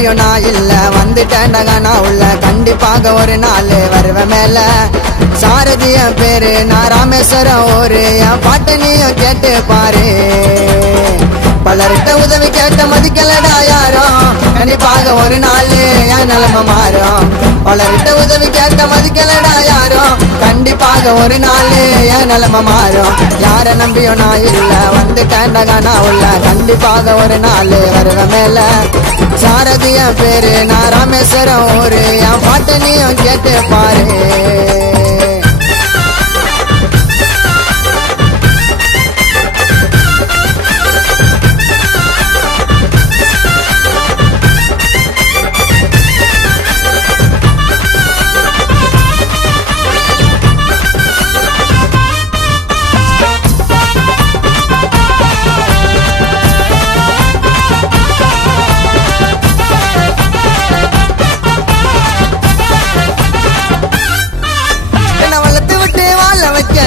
நம்பியும் நான் இல்ல வந்துட்டேன்டா நான் உள்ள கண்டிப்பாக ஒரு நாள் வருவேன் மேல சாரதிய பேரு நான் ராமேஸ்வரம் ஊரு என் பாட்டு நீயும் கேட்டு பாரு பலர்கிட்ட உதவி கேட்ட மதிக்கலடா யாரும் கண்டிப்பாக ஒரு நாள் என் நிலைமை மாறும் பலர்கிட்ட உதவி கேட்ட மதிக்கலடா யாரும் கண்டிப்பாக ஒரு நாள் என் நிலைமை மாறும் யார நம்பியும் நான் இல்ல வந்துட்டேன்டா நான் உள்ள கண்டிப்பாக ஒரு நாள் வருவேன் மேல சாரதிய பேரு நான் ராமேஸ்வரம் ஊரு என் பாட்டு நீயும் கேட்டு பாரு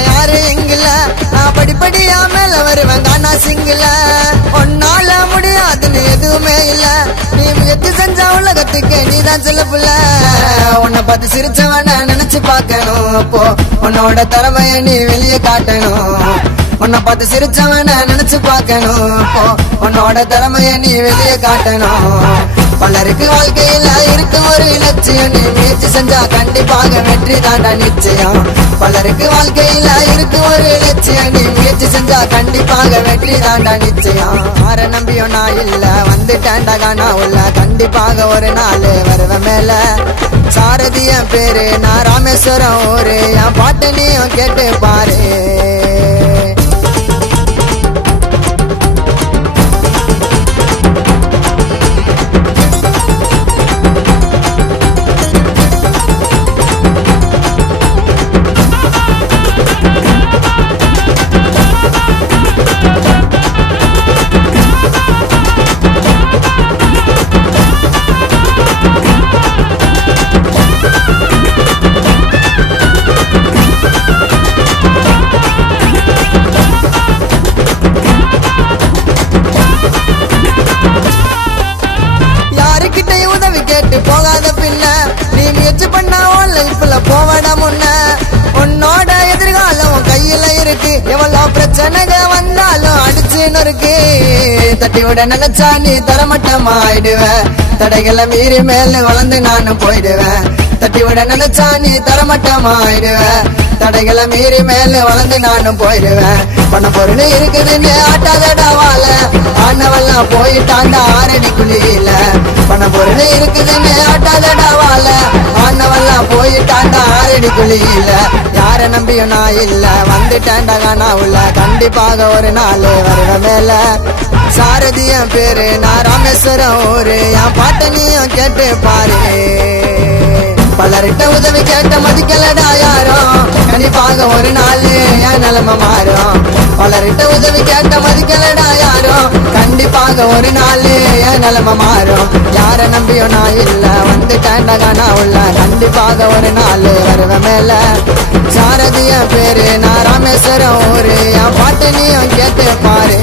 யாரு எங்கல நான் படிப்படியா மேல வருவேன் கானா சிங்கல ஒன்னால முடியாதுன்னு எதுவுமே இல்ல நீ முயற்சி செஞ்சா உலகத்துக்கு நீதான் சொல்ல புள்ள உன்னை பார்த்து சிரிச்சவன நினைச்சு பார்க்கணும் அப்போ உன்னோட திறமைய நீ வெளியே காட்டணும் உன்னை பார்த்து சிரிச்சவன நினைச்சு பார்க்கணும் அப்போ உன்னோட திறமைய நீ வெளியே காட்டணும் பலருக்கு வாழ்க்கையில இருக்கு ஒரு இலட்சியம் நீ முயற்சி செஞ்சா கண்டிப்பாக வெற்றி தாண்டா நிச்சயம் பலருக்கு வாழ்க்கையில இருக்கு ஒரு இலட்சியம் நீ முயற்சி செஞ்சா கண்டிப்பாக வெற்றி தாண்டா நிச்சயம் யார நம்பியும் நான் இல்ல வந்துட்டேன்டா நான் உள்ள கண்டிப்பாக ஒரு நாள் வருவேன் மேல சாரதிய பேரு நான் ராமேஸ்வரம் ஊரு என் பாட்டு நீயும் கேட்டு பாரு போகாத பின்ன நீ முயற்சி பண்ணா லைஃப்ல போவட முன்ன உன்னோட எதிர்காலம் கையில இருக்கு எவ்வளவு பிரச்சனைக வந்தாலும் அடிச்சுன்னு இருக்கு தட்டி விட நினைச்சா நீ தரமட்டமாயிடுவ தடைகளை மீறி மேல வளர்ந்து நானும் போயிடுவேன் தட்டி விட நினைச்சா நீ தரமட்டமாயிடுவ தடைகளை மீறி மேல வளர்ந்து நானும் போயிடுவேன் பண்ண பொருள் இருக்குதுன்னு ஆட்டாதடா வாழ ஆனவெல்லாம் போயிட்டாண்டா ஆரடி குழியில பண்ண பொருள் இருக்குதுன்னு ஆட்டாதடா வாழ ஆனவெல்லாம் போயிட்டாண்டா ஆரடி குழியில யார நம்பியும் நான் இல்ல வந்துட்டேன்டா நான் உள்ள கண்டிப்பாக ஒரு நாள் வருவேன் மேல சாரதிய பேரு நான் ராமேஸ்வரம் ஊரு என் பாட்டு நீயும் கேட்டு பாரு பலர்கிட்ட உதவி கேட்ட மதிக்கலடா யாரும் கண்டிப்பாக ஒரு நாள் என் நிலைமை மாறும் பலர்கிட்ட உதவி கேட்ட மதிக்கலடா யாரும் கண்டிப்பாக ஒரு நாள் என் நிலைமை மாறும் யார நம்பியும் நான் இல்ல வந்துட்டேன்டா நான் உள்ள கண்டிப்பாக ஒரு நாள் வருவேன் மேல சாரதிய பேரு நான் ராமேஸ்வரம் ஊரு என் பாட்டு நீயும் கேட்டு பாரு